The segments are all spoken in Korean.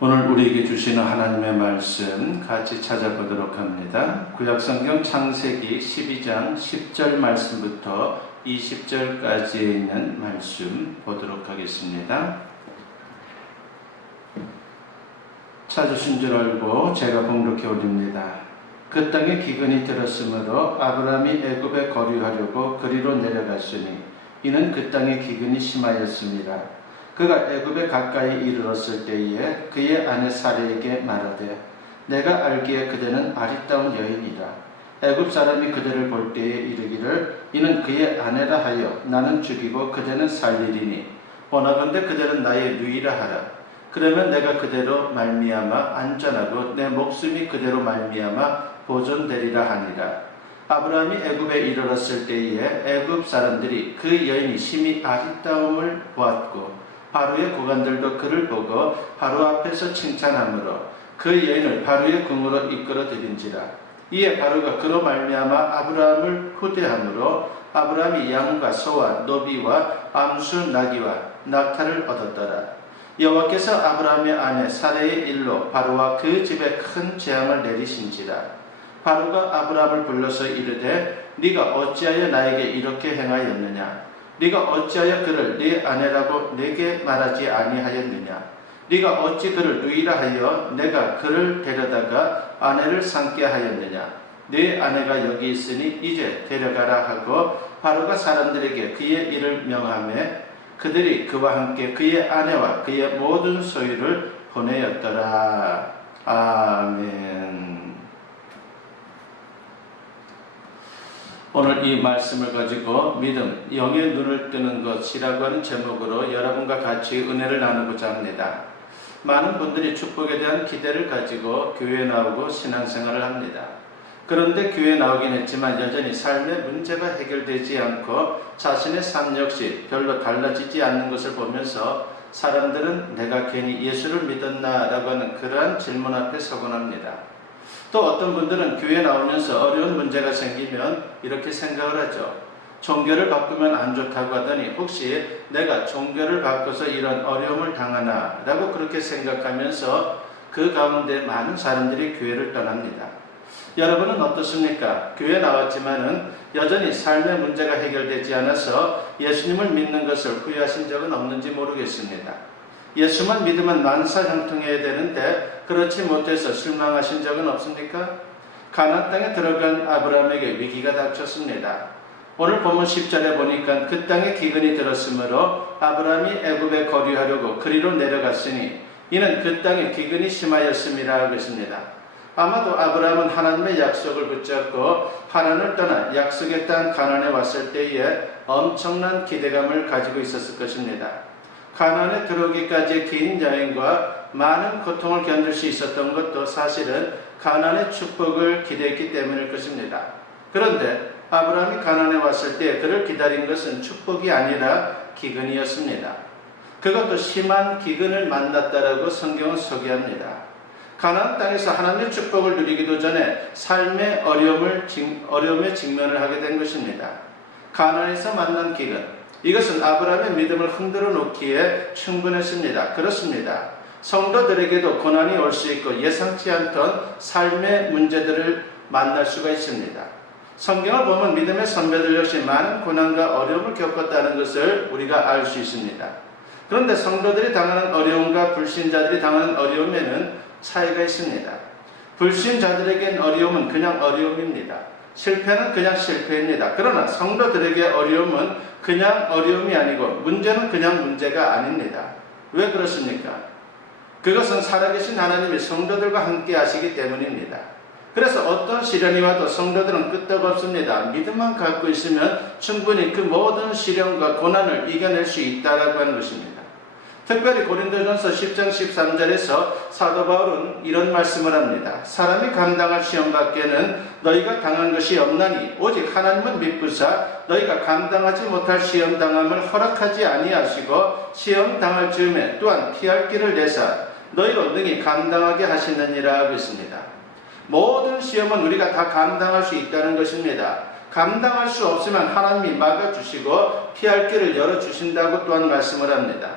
오늘 우리에게 주시는 하나님의 말씀 같이 찾아보도록 합니다. 구약성경 창세기 12장 10절 말씀부터 20절까지에 있는 말씀 보도록 하겠습니다. 찾으신 줄 알고 제가 봉독해 올립니다. 그 땅에 기근이 들었으므로 아브라함이 애굽에 거류하려고 그리로 내려갔으니 이는 그 땅에 기근이 심하였습니다. 그가 애굽에 가까이 이르렀을 때에 그의 아내 사레에게 말하되 내가 알기에 그대는 아리따운 여인이라. 애굽 사람이 그대를 볼 때에 이르기를 이는 그의 아내라 하여 나는 죽이고 그대는 살리리니 원하건대 그대는 나의 누이라 하라. 그러면 내가 그대로 말미암아 안전하고 내 목숨이 그대로 말미암아 보존되리라 하니라. 아브라함이 애굽에 이르렀을 때에 애굽 사람들이 그 여인이 심히 아리따움을 보았고 바로의 고관들도 그를 보고 바로 앞에서 칭찬하므로 그 여인을 바로의 궁으로 이끌어 들인지라. 이에 바로가 그로 말미암아 아브라함을 후대함으로 아브라함이 양과 소와 노비와 암수 나귀와 낙타를 얻었더라. 여호와께서 아브라함의 아내 사레의 일로 바로와 그 집에 큰 재앙을 내리신지라. 바로가 아브라함을 불러서 이르되 네가 어찌하여 나에게 이렇게 행하였느냐? 네가 어찌하여 그를 네 아내라고 내게 말하지 아니하였느냐? 네가 어찌 그를 누이라 하여 내가 그를 데려다가 아내를 삼게 하였느냐? 네 아내가 여기 있으니 이제 데려가라 하고 바로가 사람들에게 그의 일을 명하매 그들이 그와 함께 그의 아내와 그의 모든 소유를 보내었더라. 아멘. 오늘 이 말씀을 가지고 믿음, 영의 눈을 뜨는 것이라고 하는 제목으로 여러분과 같이 은혜를 나누고자 합니다. 많은 분들이 축복에 대한 기대를 가지고 교회에 나오고 신앙생활을 합니다. 그런데 교회에 나오긴 했지만 여전히 삶의 문제가 해결되지 않고 자신의 삶 역시 별로 달라지지 않는 것을 보면서 사람들은 내가 괜히 예수를 믿었나 라고 하는 그러한 질문 앞에 서곤 합니다. 또 어떤 분들은 교회에 나오면서 어려운 문제가 생기면 이렇게 생각을 하죠. 종교를 바꾸면 안 좋다고 하더니 혹시 내가 종교를 바꿔서 이런 어려움을 당하나 라고 그렇게 생각하면서 그 가운데 많은 사람들이 교회를 떠납니다. 여러분은 어떻습니까? 교회에 나왔지만은 여전히 삶의 문제가 해결되지 않아서 예수님을 믿는 것을 후회하신 적은 없는지 모르겠습니다. 예수만 믿으면 만사형통해야 되는데 그렇지 못해서 실망하신 적은 없습니까? 가나안 땅에 들어간 아브라함에게 위기가 닥쳤습니다. 오늘 본문 10절에 보니까 그 땅에 기근이 들었으므로 아브라함이 애굽에 거류하려고 그리로 내려갔으니 이는 그 땅에 기근이 심하였음이라 하겠습니다. 아마도 아브라함은 하나님의 약속을 붙잡고 하나님을 떠나 약속의 땅 가나안에 왔을 때에 엄청난 기대감을 가지고 있었을 것입니다. 가나안에 들어오기까지의 긴 여행과 많은 고통을 견딜 수 있었던 것도 사실은 가나안의 축복을 기대했기 때문일 것입니다. 그런데 아브라함이 가나안에 왔을 때 그를 기다린 것은 축복이 아니라 기근이었습니다. 그것도 심한 기근을 만났다라고 성경은 소개합니다. 가나안 땅에서 하나님의 축복을 누리기도 전에 삶의 어려움에 직면을 하게 된 것입니다. 가나안에서 만난 기근, 이것은 아브라함의 믿음을 흔들어 놓기에 충분했습니다. 그렇습니다. 성도들에게도 고난이 올 수 있고 예상치 않던 삶의 문제들을 만날 수가 있습니다. 성경을 보면 믿음의 선배들 역시 많은 고난과 어려움을 겪었다는 것을 우리가 알 수 있습니다. 그런데 성도들이 당하는 어려움과 불신자들이 당하는 어려움에는 차이가 있습니다. 불신자들에겐 어려움은 그냥 어려움입니다. 실패는 그냥 실패입니다. 그러나 성도들에게 어려움은 그냥 어려움이 아니고 문제는 그냥 문제가 아닙니다. 왜 그렇습니까? 그것은 살아계신 하나님이 성도들과 함께 하시기 때문입니다. 그래서 어떤 시련이 와도 성도들은 끄떡없습니다. 믿음만 갖고 있으면 충분히 그 모든 시련과 고난을 이겨낼 수 있다라고 하는 것입니다. 특별히 고린도전서 10장 13절에서 사도 바울은 이런 말씀을 합니다. 사람이 감당할 시험 밖에는 너희가 당한 것이 없나니 오직 하나님은 미쁘사 너희가 감당하지 못할 시험 당함을 허락하지 아니하시고 시험 당할 즈음에 또한 피할 길을 내사 너희로 능히 감당하게 하시느니라 하고 있습니다. 모든 시험은 우리가 다 감당할 수 있다는 것입니다. 감당할 수 없으면 하나님이 막아주시고 피할 길을 열어주신다고 또한 말씀을 합니다.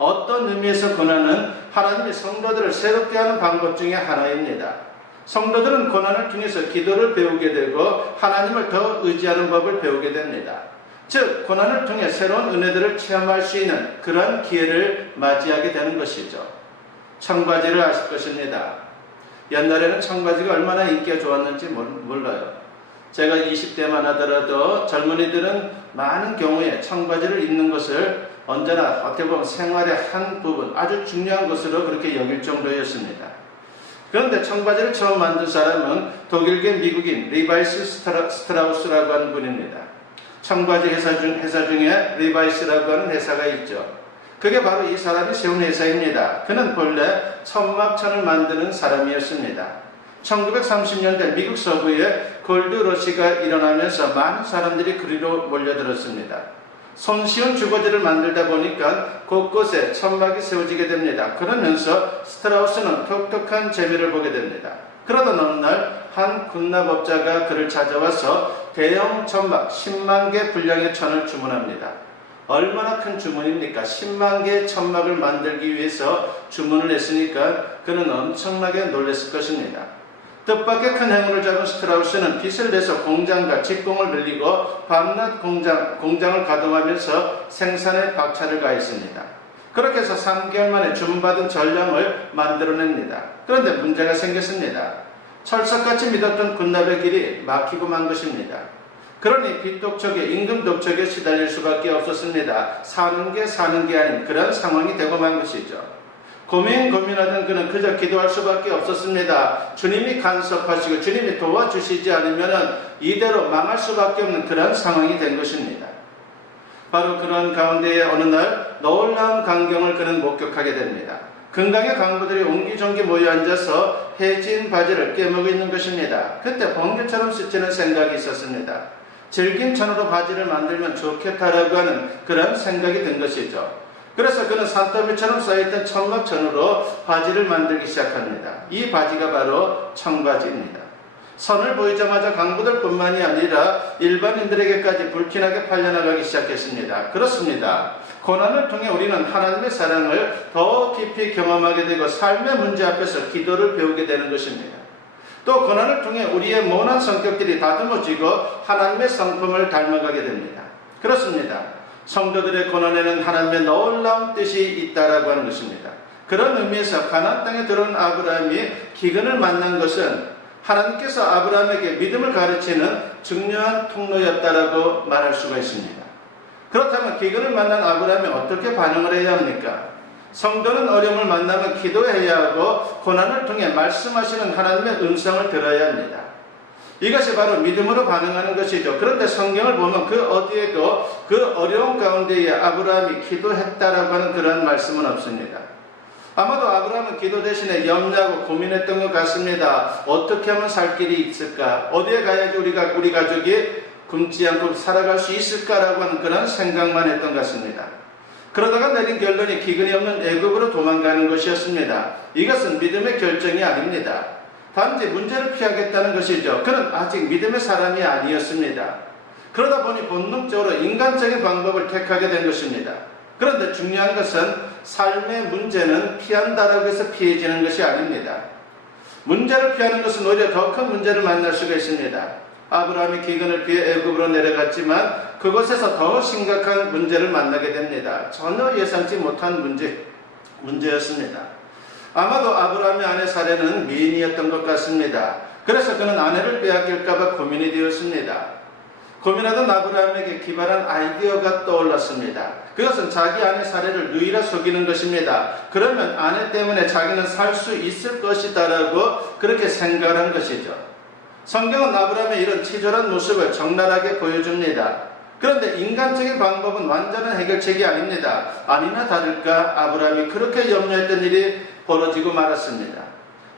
어떤 의미에서 고난은 하나님이 성도들을 새롭게 하는 방법 중에 하나입니다. 성도들은 고난을 통해서 기도를 배우게 되고 하나님을 더 의지하는 법을 배우게 됩니다. 즉 고난을 통해 새로운 은혜들을 체험할 수 있는 그런 기회를 맞이하게 되는 것이죠. 청바지를 아실 것입니다. 옛날에는 청바지가 얼마나 인기가 좋았는지 몰라요. 제가 20대만 하더라도 젊은이들은 많은 경우에 청바지를 입는 것을 언제나 어떻게 보면 생활의 한 부분, 아주 중요한 것으로 그렇게 여길 정도였습니다. 그런데 청바지를 처음 만든 사람은 독일계 미국인 리바이스 스트라우스라고 하는 분입니다. 청바지 회사 중에 리바이스라고 하는 회사가 있죠. 그게 바로 이 사람이 세운 회사입니다. 그는 본래 천막천을 만드는 사람이었습니다. 1930년대 미국 서부에 골드러시가 일어나면서 많은 사람들이 그리로 몰려들었습니다. 손쉬운 주거지를 만들다 보니까 곳곳에 천막이 세워지게 됩니다. 그러면서 스트라우스는 독특한 재미를 보게 됩니다. 그러던 어느 날 한 군납업자가 그를 찾아와서 대형 천막 10만 개 분량의 천을 주문합니다. 얼마나 큰 주문입니까? 10만 개의 천막을 만들기 위해서 주문을 했으니까 그는 엄청나게 놀랐을 것입니다. 뜻밖의 큰 행운을 잡은 스트라우스는 빚을 내서 공장과 직공을 늘리고 밤낮 공장을 가동하면서 생산에 박차를 가했습니다. 그렇게 해서 3개월 만에 주문받은 전량을 만들어냅니다. 그런데 문제가 생겼습니다. 철석같이 믿었던 군납의 길이 막히고 만 것입니다. 그러니 빚 독촉에 임금 독촉에 시달릴 수밖에 없었습니다. 사는 게 아닌 그런 상황이 되고 만 것이죠. 고민하던 그는 그저 기도할 수밖에 없었습니다. 주님이 간섭하시고 주님이 도와주시지 않으면 이대로 망할 수밖에 없는 그런 상황이 된 것입니다. 바로 그런 가운데에 어느 날 놀라운 광경을 그는 목격하게 됩니다. 금강의 강부들이 옹기종기 모여 앉아서 해진 바지를 깨먹고 있는 것입니다. 그때 번개처럼 스치는 생각이 있었습니다. 질긴 천으로 바지를 만들면 좋겠다라고 하는 그런 생각이 든 것이죠. 그래서 그는 산더미처럼 쌓여있던 천막천으로 바지를 만들기 시작합니다. 이 바지가 바로 청바지입니다. 선을 보이자마자 강부들뿐만이 아니라 일반인들에게까지 불티나게 팔려나가기 시작했습니다. 그렇습니다. 고난을 통해 우리는 하나님의 사랑을 더 깊이 경험하게 되고 삶의 문제 앞에서 기도를 배우게 되는 것입니다. 또 고난을 통해 우리의 모난 성격들이 다듬어지고 하나님의 성품을 닮아가게 됩니다. 그렇습니다. 성도들의 고난에는 하나님의 놀라운 뜻이 있다라고 하는 것입니다. 그런 의미에서 가나안 땅에 들어온 아브라함이 기근을 만난 것은 하나님께서 아브라함에게 믿음을 가르치는 중요한 통로였다라고 말할 수가 있습니다. 그렇다면 기근을 만난 아브라함이 어떻게 반응을 해야 합니까? 성도는 어려움을 만나면 기도해야 하고 고난을 통해 말씀하시는 하나님의 음성을 들어야 합니다. 이것이 바로 믿음으로 반응하는 것이죠. 그런데 성경을 보면 그 어디에도 그 어려운 가운데에 아브라함이 기도했다라고 하는 그런 말씀은 없습니다. 아마도 아브라함은 기도 대신에 염려하고 고민했던 것 같습니다. 어떻게 하면 살 길이 있을까? 어디에 가야지 우리 가족이 굶지 않고 살아갈 수 있을까라고 하는 그런 생각만 했던 것 같습니다. 그러다가 내린 결론이 기근이 없는 애굽으로 도망가는 것이었습니다. 이것은 믿음의 결정이 아닙니다. 단지 문제를 피하겠다는 것이죠. 그는 아직 믿음의 사람이 아니었습니다. 그러다 보니 본능적으로 인간적인 방법을 택하게 된 것입니다. 그런데 중요한 것은 삶의 문제는 피한다라고 해서 피해지는 것이 아닙니다. 문제를 피하는 것은 오히려 더 큰 문제를 만날 수가 있습니다. 아브라함이 기근을 피해 애굽으로 내려갔지만 그곳에서 더 심각한 문제를 만나게 됩니다. 전혀 예상치 못한 문제였습니다. 아마도 아브라함의 아내 사레는 미인이었던 것 같습니다. 그래서 그는 아내를 빼앗길까봐 고민이 되었습니다. 고민하던 아브라함에게 기발한 아이디어가 떠올랐습니다. 그것은 자기 아내 사레를 누이라 속이는 것입니다. 그러면 아내 때문에 자기는 살 수 있을 것이다라고 그렇게 생각한 것이죠. 성경은 아브라함의 이런 치졸한 모습을 적나라하게 보여줍니다. 그런데 인간적인 방법은 완전한 해결책이 아닙니다. 아니나 다를까 아브라함이 그렇게 염려했던 일이 벌어지고 말았습니다.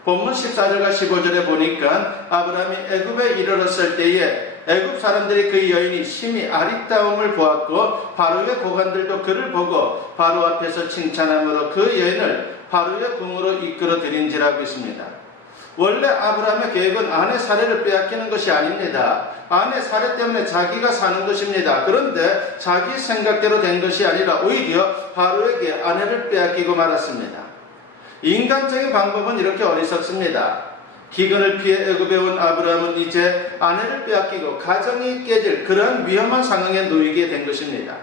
본문 14절과 15절에 보니까 아브라함이 애굽에 이르렀을 때에 애굽 사람들이 그 여인이 심히 아리따움을 보았고 바로의 고관들도 그를 보고 바로 앞에서 칭찬함으로 그 여인을 바로의 궁으로 이끌어 들인지라고 있습니다. 원래 아브라함의 계획은 아내 사레를 빼앗기는 것이 아닙니다. 아내 사레 때문에 자기가 사는 것입니다. 그런데 자기 생각대로 된 것이 아니라 오히려 바로에게 아내를 빼앗기고 말았습니다. 인간적인 방법은 이렇게 어리석습니다. 기근을 피해 애굽에 온 아브라함은 이제 아내를 빼앗기고 가정이 깨질 그런 위험한 상황에 놓이게 된 것입니다.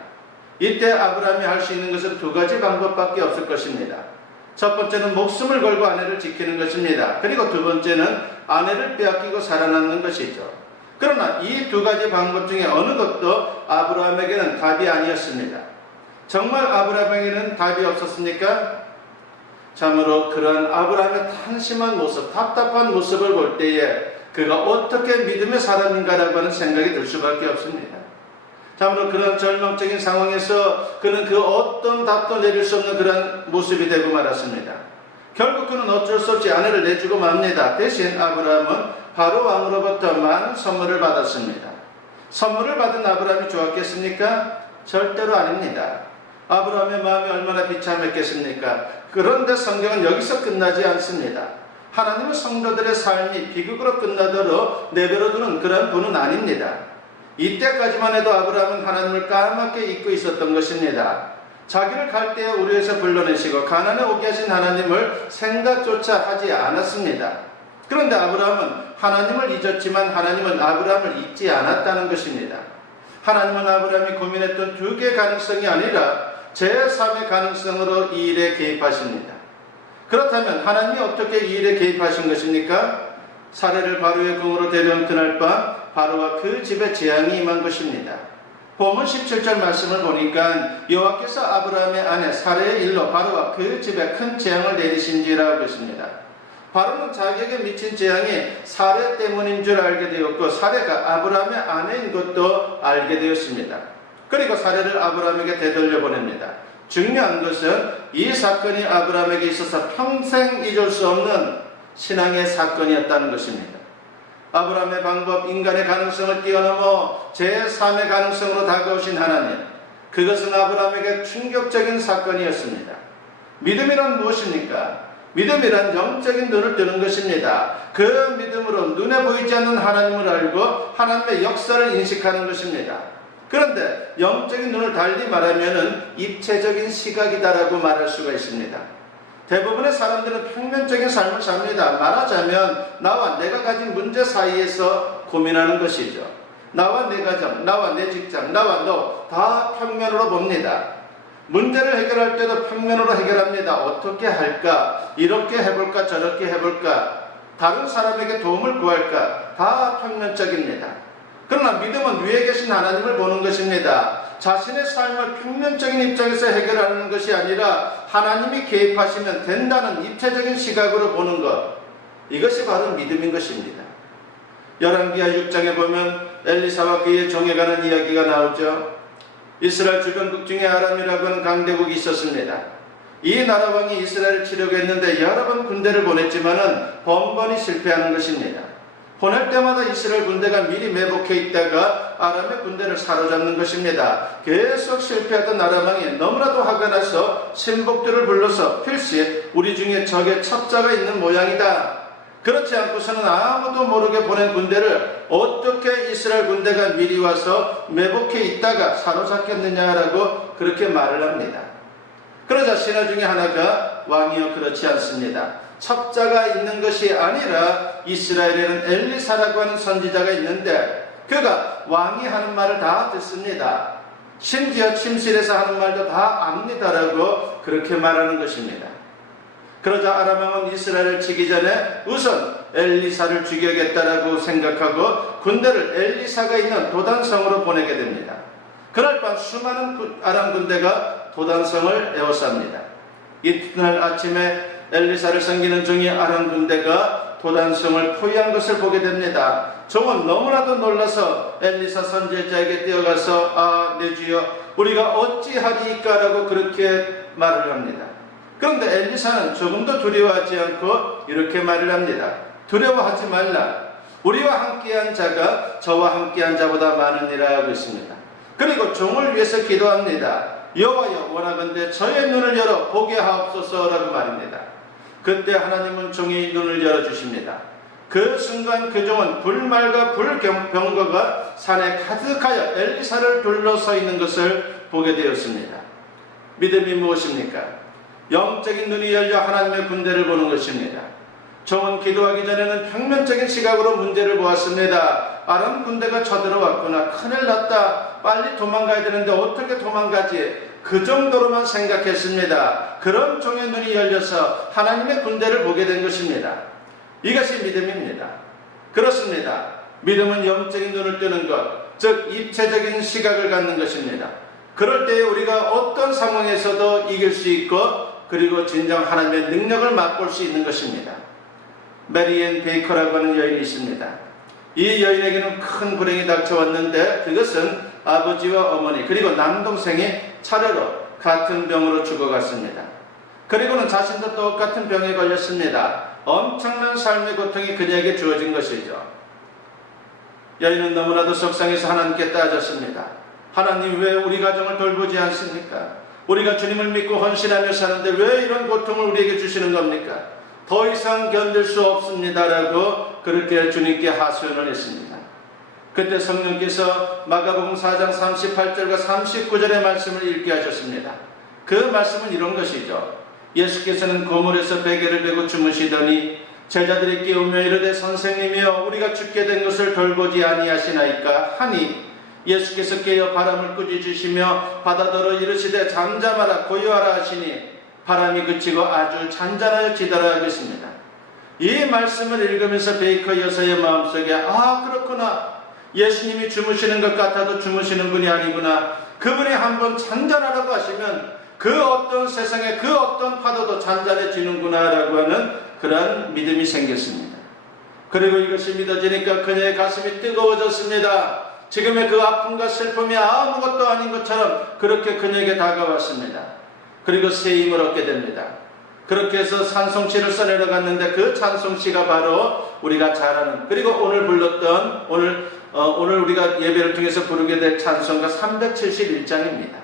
이때 아브라함이 할 수 있는 것은 두 가지 방법밖에 없을 것입니다. 첫 번째는 목숨을 걸고 아내를 지키는 것입니다. 그리고 두 번째는 아내를 빼앗기고 살아남는 것이죠. 그러나 이 두 가지 방법 중에 어느 것도 아브라함에게는 답이 아니었습니다. 정말 아브라함에게는 답이 없었습니까? 참으로 그러한 아브라함의 한심한 모습, 답답한 모습을 볼 때에 그가 어떻게 믿음의 사람인가라고 하는 생각이 들 수밖에 없습니다. 참으로 그런 절망적인 상황에서 그는 그 어떤 답도 내릴 수 없는 그런 모습이 되고 말았습니다. 결국 그는 어쩔 수 없이 아내를 내주고 맙니다. 대신 아브라함은 바로 왕으로부터 많은 선물을 받았습니다. 선물을 받은 아브라함이 좋았겠습니까? 절대로 아닙니다. 아브라함의 마음이 얼마나 비참했겠습니까? 그런데 성경은 여기서 끝나지 않습니다. 하나님은 성도들의 삶이 비극으로 끝나도록 내버려두는 그런 분은 아닙니다. 이때까지만 해도 아브라함은 하나님을 까맣게 잊고 있었던 것입니다. 자기를 갈대에 우르에서 불러내시고 가나안에 오게 하신 하나님을 생각조차 하지 않았습니다. 그런데 아브라함은 하나님을 잊었지만 하나님은 아브라함을 잊지 않았다는 것입니다. 하나님은 아브라함이 고민했던 두 개의 가능성이 아니라 제3의 가능성으로 이 일에 개입하십니다. 그렇다면 하나님이 어떻게 이 일에 개입하신 것입니까? 사레를 바로의 궁으로 데려온 그날 밤 바로와 그 집에 재앙이 임한 것입니다. 본문 17절 말씀을 보니까 여호와께서 아브라함의 아내 사레의 일로 바로와 그 집에 큰 재앙을 내리신지라고 했습니다. 바로는 자기에게 미친 재앙이 사레 때문인 줄 알게 되었고 사레가 아브라함의 아내인 것도 알게 되었습니다. 그리고 사레를 아브라함에게 되돌려 보냅니다. 중요한 것은 이 사건이 아브라함에게 있어서 평생 잊을 수 없는 신앙의 사건이었다는 것입니다. 아브라함의 방법, 인간의 가능성을 뛰어넘어 제3의 가능성으로 다가오신 하나님, 그것은 아브라함에게 충격적인 사건이었습니다. 믿음이란 무엇입니까? 믿음이란 영적인 눈을 뜨는 것입니다. 그 믿음으로 눈에 보이지 않는 하나님을 알고 하나님의 역사를 인식하는 것입니다. 그런데 영적인 눈을 달리 말하면 입체적인 시각이다라고 말할 수가 있습니다. 대부분의 사람들은 평면적인 삶을 삽니다. 말하자면 나와 내가 가진 문제 사이에서 고민하는 것이죠. 나와 내 가정, 나와 내 직장, 나와 너 다 평면으로 봅니다. 문제를 해결할 때도 평면으로 해결합니다. 어떻게 할까? 이렇게 해볼까? 저렇게 해볼까? 다른 사람에게 도움을 구할까? 다 평면적입니다. 그러나 믿음은 위에 계신 하나님을 보는 것입니다. 자신의 삶을 평면적인 입장에서 해결하는 것이 아니라 하나님이 개입하시면 된다는 입체적인 시각으로 보는 것, 이것이 바로 믿음인 것입니다. 열왕기하 6장에 보면 엘리사와 그의 종에 관한 이야기가 나오죠. 이스라엘 주변국 중에 아람이라고 하는 강대국이 있었습니다. 이 나라 왕이 이스라엘을 치려고 했는데 여러 번 군대를 보냈지만은 번번이 실패하는 것입니다. 보낼 때마다 이스라엘 군대가 미리 매복해 있다가 아람의 군대를 사로잡는 것입니다. 계속 실패하던 나라 왕이 너무나도 화가 나서 신복들을 불러서 필시 우리 중에 적의 첩자가 있는 모양이다. 그렇지 않고서는 아무도 모르게 보낸 군대를 어떻게 이스라엘 군대가 미리 와서 매복해 있다가 사로잡겠느냐라고 그렇게 말을 합니다. 그러자 신하 중에 하나가 왕이여 그렇지 않습니다. 첩자가 있는 것이 아니라 이스라엘에는 엘리사라고 하는 선지자가 있는데 그가 왕이 하는 말을 다 듣습니다. 심지어 침실에서 하는 말도 다 압니다라고 그렇게 말하는 것입니다. 그러자 아람 왕은 이스라엘을 치기 전에 우선 엘리사를 죽여야겠다라고 생각하고 군대를 엘리사가 있는 도단성으로 보내게 됩니다. 그날 밤 수많은 아람 군대가 도단성을 에워쌉니다. 이튿날 아침에 엘리사를 섬기는 종이 아람 군대가 도단성을 포위한 것을 보게 됩니다. 종은 너무나도 놀라서 엘리사 선지자에게 뛰어가서 내 주여 우리가 어찌하리이까라고 그렇게 말을 합니다. 그런데 엘리사는 조금도 두려워하지 않고 이렇게 말을 합니다. 두려워하지 말라. 우리와 함께한 자가 저와 함께한 자보다 많으니라 하고 있습니다. 그리고 종을 위해서 기도합니다. 여호와여 원하건대 저의 눈을 열어 보게 하옵소서라고 말입니다. 그때 하나님은 종의 눈을 열어주십니다. 그 순간 그 종은 불말과 불병거가 산에 가득하여 엘리사를 둘러서 있는 것을 보게 되었습니다. 믿음이 무엇입니까? 영적인 눈이 열려 하나님의 군대를 보는 것입니다. 종은 기도하기 전에는 평면적인 시각으로 문제를 보았습니다. 아람 군대가 쳐들어왔구나. 큰일 났다. 빨리 도망가야 되는데 어떻게 도망가지? 그 정도로만 생각했습니다. 그런 종의 눈이 열려서 하나님의 군대를 보게 된 것입니다. 이것이 믿음입니다. 그렇습니다. 믿음은 영적인 눈을 뜨는 것, 즉 입체적인 시각을 갖는 것입니다. 그럴 때 우리가 어떤 상황에서도 이길 수 있고 그리고 진정 하나님의 능력을 맛볼 수 있는 것입니다. 메리앤 베이커라고 하는 여인이 있습니다. 이 여인에게는 큰 불행이 닥쳐왔는데 그것은 아버지와 어머니 그리고 남동생이 차례로 같은 병으로 죽어갔습니다. 그리고는 자신도 똑같은 병에 걸렸습니다. 엄청난 삶의 고통이 그녀에게 주어진 것이죠. 여인은 너무나도 속상해서 하나님께 따졌습니다. 하나님, 왜 우리 가정을 돌보지 않습니까? 우리가 주님을 믿고 헌신하며 사는데 왜 이런 고통을 우리에게 주시는 겁니까? 더 이상 견딜 수 없습니다라고 그렇게 주님께 하소연을 했습니다. 그때 성령께서 마가복음 4장 38절과 39절의 말씀을 읽게 하셨습니다. 그 말씀은 이런 것이죠. 예수께서는 고물에서 베개를 베고 주무시더니 제자들이 깨우며 이르되 선생님이여 우리가 죽게 된 것을 돌보지 아니하시나이까 하니 예수께서 깨어 바람을 꾸짖으시며 바다더러 이르시되 잠잠하라 고요하라 하시니 바람이 그치고 아주 잔잔하여 지더라 하겠습니다. 이 말씀을 읽으면서 베이커 여사의 마음속에 그렇구나. 예수님이 주무시는 것 같아도 주무시는 분이 아니구나. 그분이 한번 잔잔하라고 하시면 그 어떤 세상에 그 어떤 파도도 잔잔해지는구나 라고 하는 그러한 믿음이 생겼습니다. 그리고 이것이 믿어지니까 그녀의 가슴이 뜨거워졌습니다. 지금의 그 아픔과 슬픔이 아무것도 아닌 것처럼 그렇게 그녀에게 다가왔습니다. 그리고 새 힘을 얻게 됩니다. 그렇게 해서 찬송시를 써내려갔는데 그 찬송시가 바로 우리가 잘 아는 그리고 오늘 불렀던 오늘 우리가 예배를 통해서 부르게 될 찬송가 371장입니다.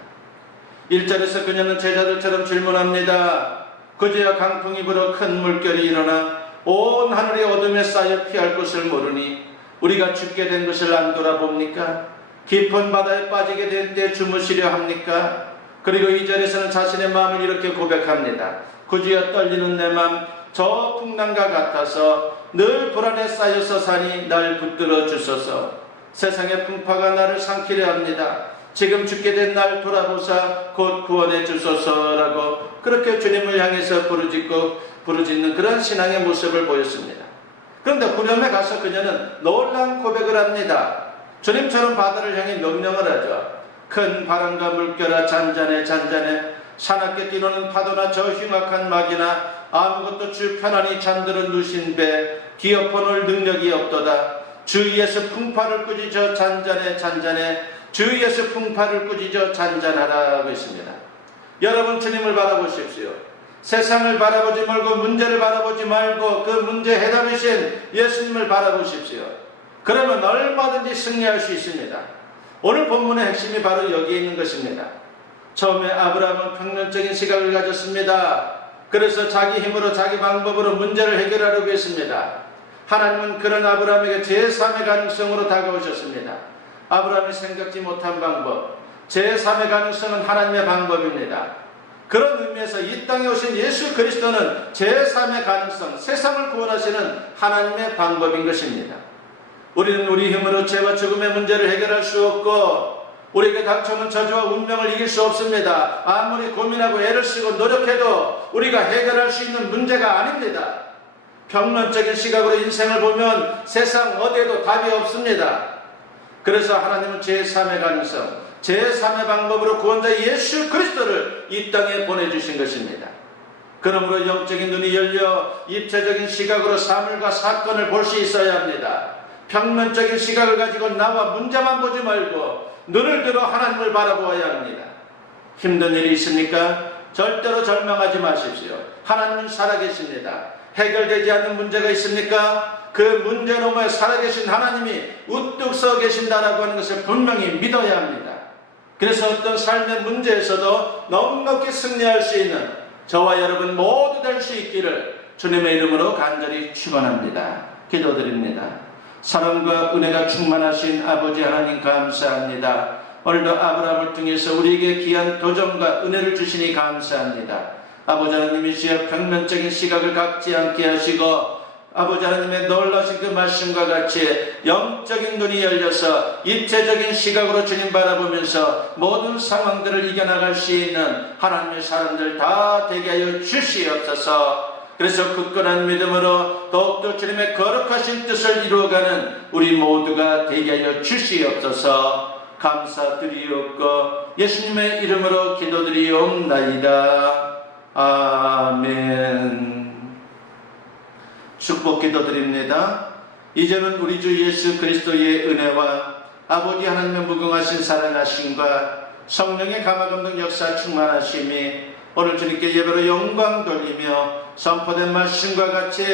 1절에서 그녀는 제자들처럼 질문합니다. 그제야 강풍이 불어 큰 물결이 일어나 온 하늘이 어둠에 쌓여 피할 곳을 모르니 우리가 죽게 된 것을 안 돌아봅니까? 깊은 바다에 빠지게 된 때 주무시려 합니까? 그리고 2절에서는 자신의 마음을 이렇게 고백합니다. 구주여 떨리는 내 마음 저 풍랑과 같아서 늘 불안에 쌓여서 사니 날 붙들어 주소서. 세상의 풍파가 나를 삼키려 합니다. 지금 죽게 된 날 돌아보사 곧 구원해 주소서라고 그렇게 주님을 향해서 부르짖는 그런 신앙의 모습을 보였습니다. 그런데 후렴에 가서 그녀는 놀라운 고백을 합니다. 주님처럼 바다를 향해 명령을 하죠. 큰 바람과 물결아 잔잔해 잔잔해 사납게 뛰노는 파도나 저 흉악한 막이나 아무것도 주 편안히 잠들은 누신 배 뒤엎어놓을 능력이 없도다. 주 위에서 풍파를 꾸짖어 잔잔해 잔잔해 주 위에서 풍파를 꾸짖어 잔잔하라고 했습니다. 여러분 주님을 바라보십시오. 세상을 바라보지 말고 문제를 바라보지 말고 그 문제 해답이신 예수님을 바라보십시오. 그러면 얼마든지 승리할 수 있습니다. 오늘 본문의 핵심이 바로 여기에 있는 것입니다. 처음에 아브라함은 평면적인 시각을 가졌습니다. 그래서 자기 힘으로 자기 방법으로 문제를 해결하려고 했습니다. 하나님은 그런 아브라함에게 제3의 가능성으로 다가오셨습니다. 아브라함이 생각지 못한 방법, 제3의 가능성은 하나님의 방법입니다. 그런 의미에서 이 땅에 오신 예수 그리스도는 제3의 가능성, 세상을 구원하시는 하나님의 방법인 것입니다. 우리는 우리 힘으로 죄와 죽음의 문제를 해결할 수 없고 우리에게 닥쳐오는 저주와 운명을 이길 수 없습니다. 아무리 고민하고 애를 쓰고 노력해도 우리가 해결할 수 있는 문제가 아닙니다. 평면적인 시각으로 인생을 보면 세상 어디에도 답이 없습니다. 그래서 하나님은 제3의 가능성, 제3의 방법으로 구원자 예수 그리스도를 이 땅에 보내주신 것입니다. 그러므로 영적인 눈이 열려 입체적인 시각으로 사물과 사건을 볼 수 있어야 합니다. 평면적인 시각을 가지고 나와 문제만 보지 말고 눈을 들어 하나님을 바라보아야 합니다. 힘든 일이 있습니까? 절대로 절망하지 마십시오. 하나님은 살아계십니다. 해결되지 않는 문제가 있습니까? 그 문제 너머에 살아계신 하나님이 우뚝 서 계신다라고 하는 것을 분명히 믿어야 합니다. 그래서 어떤 삶의 문제에서도 넉넉히 승리할 수 있는 저와 여러분 모두 될 수 있기를 주님의 이름으로 간절히 축원합니다. 기도드립니다. 사랑과 은혜가 충만하신 아버지 하나님 감사합니다. 오늘도 아브라함을 통해서 우리에게 귀한 도전과 은혜를 주시니 감사합니다. 아버지 하나님이시여 평면적인 시각을 갖지 않게 하시고 아버지 하나님의 놀라신 그 말씀과 같이 영적인 눈이 열려서 입체적인 시각으로 주님 바라보면서 모든 상황들을 이겨나갈 수 있는 하나님의 사람들 다 되게 하여 주시옵소서. 그래서 굳건한 믿음으로 더욱더 주님의 거룩하신 뜻을 이루어가는 우리 모두가 되게 하여 주시옵소서. 감사드리옵고 예수님의 이름으로 기도드리옵나이다. 아멘. 축복 기도드립니다. 이제는 우리 주 예수 그리스도의 은혜와 아버지 하나님의 무궁하신 사랑하심과 성령의 감화감동 역사 충만하심이 오늘 주님께 예배로 영광 돌리며 선포된 말씀과 같이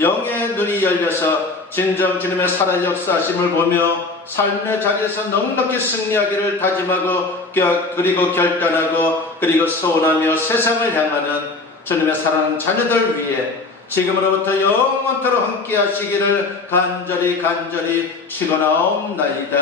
영의 눈이 열려서 진정 주님의 살아 역사하심을 보며 삶의 자리에서 넉넉히 승리하기를 다짐하고 그리고 결단하고 그리고 소원하며 세상을 향하는 주님의 사랑하는 자녀들 위해 지금으로부터 영원토록 함께 하시기를 간절히 축원하옵나이다.